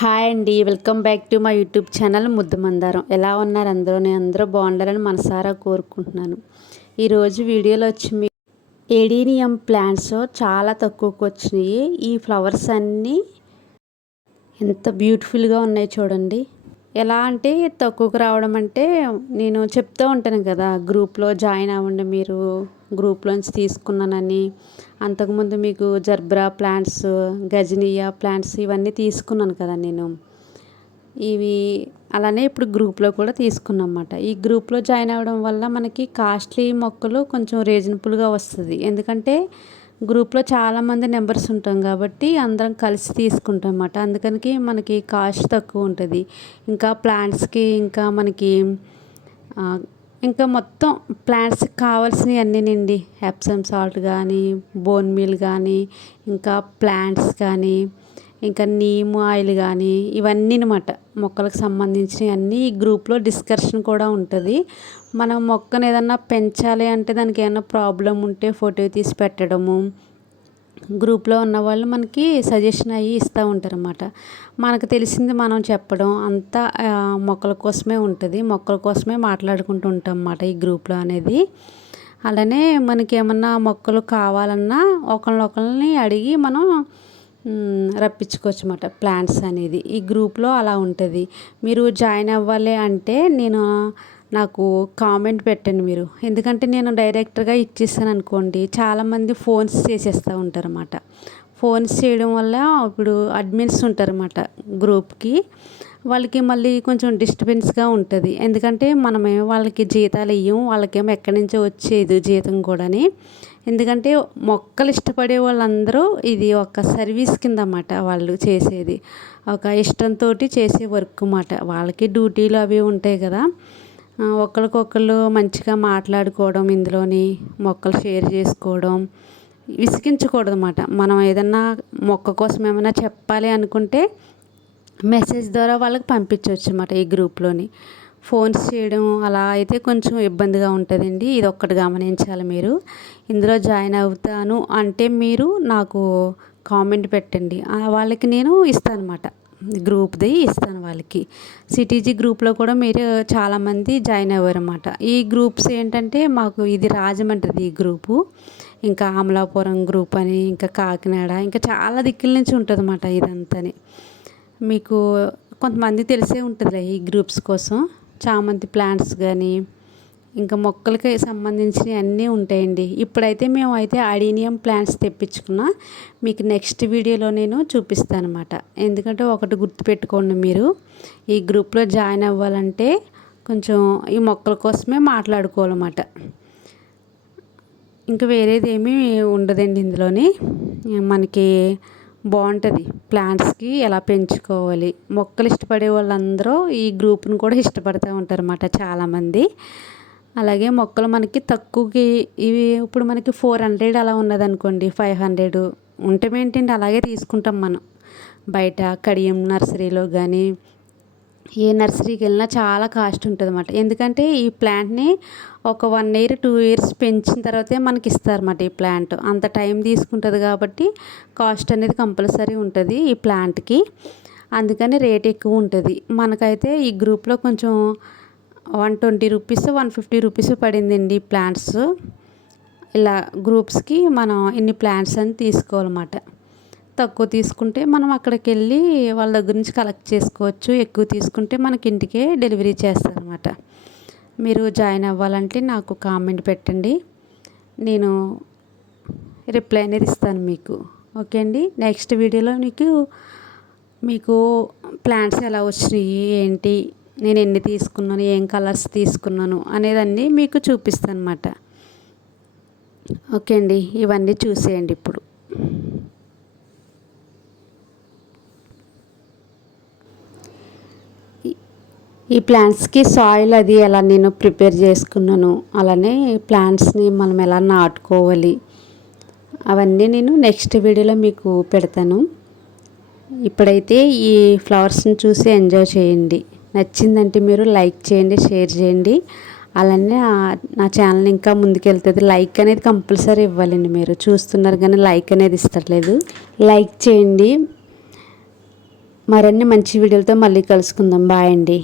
Hi అండి welcome back to my YouTube channel ముద్దు మందారం. ఎలా ఉన్నారు అందరూ? నేను అందరూ బాగుండాలని మనసారా కోరుకుంటున్నాను. ఈరోజు వీడియోలో వచ్చి మీ ఏడీనియం ప్లాంట్స్ చాలా తక్కువకు వచ్చినాయి. ఈ ఫ్లవర్స్ అన్నీ ఎంత బ్యూటిఫుల్గా ఉన్నాయి చూడండి. ఎలా అంటే తక్కువకు రావడం అంటే నేను చెప్తూ ఉంటాను కదా గ్రూప్లో జాయిన్ అవ్వండి మీరు గ్రూప్లోంచి తీసుకున్నానని. అంతకుముందు మీకు జర్బ్రా ప్లాంట్స్ గజనీయ ప్లాంట్స్ ఇవన్నీ తీసుకున్నాను కదా నేను. ఇవి అలానే ఇప్పుడు గ్రూప్లో కూడా తీసుకున్నమాట ఈ గ్రూప్లో జాయిన్ అవ్వడం వల్ల మనకి కాస్ట్లీ మొక్కలు కొంచెం రీజనబుల్గా వస్తుంది. ఎందుకంటే గ్రూప్లో చాలామంది నెంబర్స్ ఉంటాం కాబట్టి అందరం కలిసి తీసుకుంటాం అన్నమాట అందుకనికి మనకి కాస్ట్ తక్కువ ఉంటుంది. ఇంకా ప్లాంట్స్కి ఇంకా మనకి ఇంకా మొత్తం ప్లాంట్స్కి కావాల్సినవి అన్నీనండి ఎప్సమ్ సాల్ట్ కానీ బోన్ మీల్ కానీ ఇంకా ప్లాంట్స్ కానీ ఇంకా నీమ్ ఆయిల్ కానీ ఇవన్నీ అనమాట మొక్కలకు సంబంధించినవి అన్నీ ఈ గ్రూప్లో డిస్కషన్ కూడా ఉంటుంది. మనం మొక్కను ఏదన్నా పెంచాలి అంటే దానికి ఏమైనా ప్రాబ్లం ఉంటే ఫోటో తీసి పెట్టడము. గ్రూప్లో ఉన్న వాళ్ళు మనకి సజెషన్ అయ్యి ఇస్తూ ఉంటారన్నమాట. మనకు తెలిసింది మనం చెప్పడం అంతా మొక్కల కోసమే ఉంటుంది. మొక్కల కోసమే మాట్లాడుకుంటూ ఉంటాం అన్నమాట ఈ గ్రూప్లో అనేది. అలానే మనకి ఏమన్నా మొక్కలు కావాలన్నా ఒకరిని అడిగి మనం రప్పించుకోవచ్చు అన్నమాట ప్లాంట్స్ అనేది. ఈ గ్రూప్లో అలా ఉంటుంది. మీరు జాయిన్ అవ్వాలి అంటే నేను నాకు కామెంట్ పెట్టండి మీరు. ఎందుకంటే నేను డైరెక్ట్గా ఇచ్చేసాను అనుకోండి చాలామంది ఫోన్స్ చేసేస్తూ ఉంటారన్నమాట. ఫోన్స్ చేయడం వల్ల ఇప్పుడు అడ్మిన్స్ ఉంటారన్నమాట గ్రూప్కి. వాళ్ళకి మళ్ళీ కొంచెం డిస్టర్బెన్స్గా ఉంటుంది. ఎందుకంటే మనమేమో వాళ్ళకి జీతాలు ఇయ్యం వాళ్ళకేమో ఎక్కడి నుంచో వచ్చేది జీతం కూడాని. ఎందుకంటే మొక్కలు ఇష్టపడే వాళ్ళందరూ ఇది ఒక సర్వీస్ కింద అన్నమాట వాళ్ళు చేసేది. ఒక ఇష్టంతో చేసే వర్క్ అన్నమాట వాళ్ళకి డ్యూటీలు అవి ఉంటాయి కదా. ఒకరికొకరు మంచిగా మాట్లాడుకోవడం ఇందులోని మొక్కలు షేర్ చేసుకోవడం విసిగించకూడదు అన్నమాట మనం ఏదన్నా మొక్క కోసం ఏమైనా చెప్పాలి అనుకుంటే మెసేజ్ ద్వారా వాళ్ళకి పంపించవచ్చు అన్నమాట ఈ గ్రూప్లోని. ఫోన్స్ చేయడం అలా అయితే కొంచెం ఇబ్బందిగా ఉంటుందండి. ఇది ఒక్కటి గమనించాలి మీరు. ఇందులో జాయిన్ అవుతాను అంటే మీరు నాకు కామెంట్ పెట్టండి. వాళ్ళకి నేను ఇస్తాను అనమాట గ్రూప్ది ఇస్తాను వాళ్ళకి. సిటీజీ గ్రూప్లో కూడా మీరు చాలామంది జాయిన్ అవ్వారు ఈ గ్రూప్స్ ఏంటంటే మాకు ఇది రాజమండ్రిది ఈ గ్రూపు. ఇంకా అమలాపురం గ్రూప్ అని ఇంకా కాకినాడ ఇంకా చాలా దిక్కుల నుంచి ఉంటుంది అన్నమాట ఇదంతని. మీకు కొంతమంది తెలిసే ఉంటుందిలే ఈ గ్రూప్స్ కోసం. చామంతి ప్లాంట్స్ కానీ ఇంకా మొక్కలకి సంబంధించినవి అన్నీ ఉంటాయండి. ఇప్పుడైతే మేము అయితే అడీనియం ప్లాంట్స్ తెప్పించుకున్నా మీకు నెక్స్ట్ వీడియోలో నేను చూపిస్తాను అనమాట ఎందుకంటే ఒకటి గుర్తుపెట్టుకోండి మీరు ఈ గ్రూప్లో జాయిన్ అవ్వాలంటే కొంచెం ఈ మొక్కల కోసమే మాట్లాడుకోవాలన్నమాట. ఇంకా వేరేది ఏమీ ఉండదండి ఇందులోని. మనకి బాగుంటుంది. ప్లాంట్స్కి ఎలా పెంచుకోవాలి? మొక్కలు ఇష్టపడే వాళ్ళందరూ ఈ గ్రూప్ను కూడా ఇష్టపడుతూ ఉంటారు అన్నమాట చాలామంది. అలాగే మొక్కలు మనకి తక్కువకి ఇవి ఇప్పుడు మనకి ఫోర్ హండ్రెడ్ అలా ఉన్నదనుకోండి ఫైవ్ హండ్రెడ్. ఏంటంటే అలాగే తీసుకుంటాం మనం. బయట కడియం నర్సరీలో కానీ ఏ నర్సరీకి వెళ్ళినా చాలా కాస్ట్ ఉంటుంది అన్నమాట ఎందుకంటే ఈ ప్లాంట్ని ఒక వన్ ఇయర్ టూ ఇయర్స్ పెంచిన తర్వాతే మనకి ఇస్తారన్నమాట ఈ ప్లాంట్. అంత టైం తీసుకుంటుంది కాబట్టి కాస్ట్ అనేది కంపల్సరీ ఉంటుంది ఈ ప్లాంట్కి. అందుకని రేట్ ఎక్కువ ఉంటుంది. మనకైతే ఈ గ్రూప్లో కొంచెం one twenty rupees one fifty rupees పడిందండి ప్లాంట్స్. ఇలా గ్రూప్స్కి మనం ఇన్ని ప్లాంట్స్ అని తీసుకోవాలన్నమాట. తక్కువ తీసుకుంటే మనం అక్కడికి వెళ్ళి వాళ్ళ దగ్గర నుంచి కలెక్ట్ చేసుకోవచ్చు. ఎక్కువ తీసుకుంటే మనకి ఇంటికే డెలివరీ చేస్తారనమాట మీరు జాయిన్ అవ్వాలంటే నాకు కామెంట్ పెట్టండి. నేను రిప్లై అనేది ఇస్తాను మీకు. ఓకే అండి? నెక్స్ట్ వీడియోలో మీకు మీకు ప్లాంట్స్ ఎలా వచ్చినాయి ఏంటి నేను ఎన్ని తీసుకున్నాను ఏం కలర్స్ తీసుకున్నాను అనేదాన్ని మీకు చూపిస్తాను అనమాట ఓకే అండి? ఇవన్నీ చూసేయండి ఇప్పుడు. ఈ ప్లాంట్స్కి సాయిల్ అది ఎలా నేను ప్రిపేర్ చేసుకున్నాను అలానే ప్లాంట్స్ని మనం ఎలా నాటుకోవాలి అవన్నీ నేను నెక్స్ట్ వీడియోలో మీకు పెడతాను. ఇప్పుడైతే ఈ ఫ్లవర్స్ని చూసి ఎంజాయ్ చేయండి. నచ్చిందంటే మీరు లైక్ చేయండి షేర్ చేయండి. అలానే నా ఛానల్ ఇంకా ముందుకెళ్తుంది. లైక్ అనేది కంపల్సరీ ఇవ్వాలండి మీరు. చూస్తున్నారు కానీ లైక్ అనేది ఇస్తట్లేదు. లైక్ చేయండి. మరిన్ని మంచి వీడియోలతో మళ్ళీ కలుసుకుందాం. బాయ్ అండి.